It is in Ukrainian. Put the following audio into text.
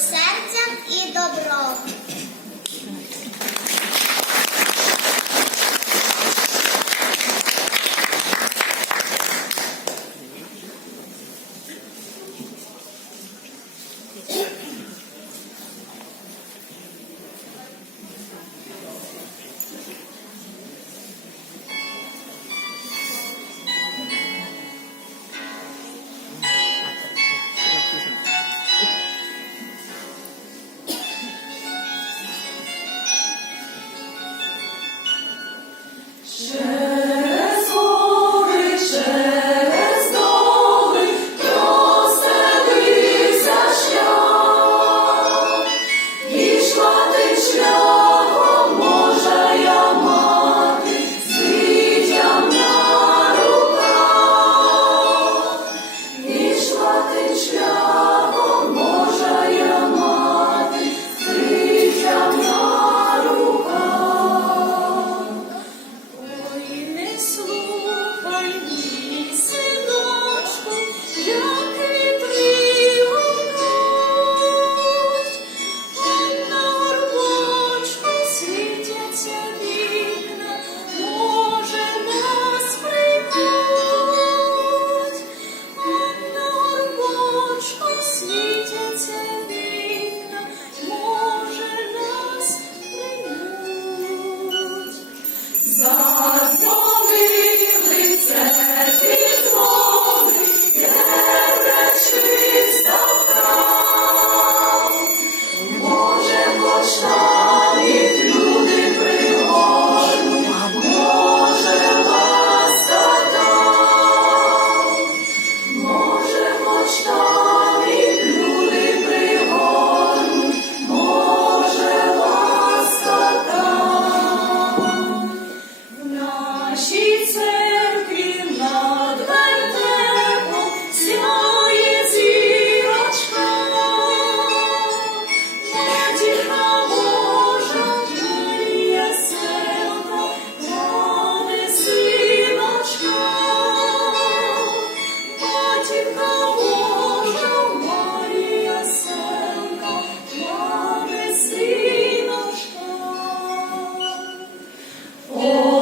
серцем і добром. Sure. Oh.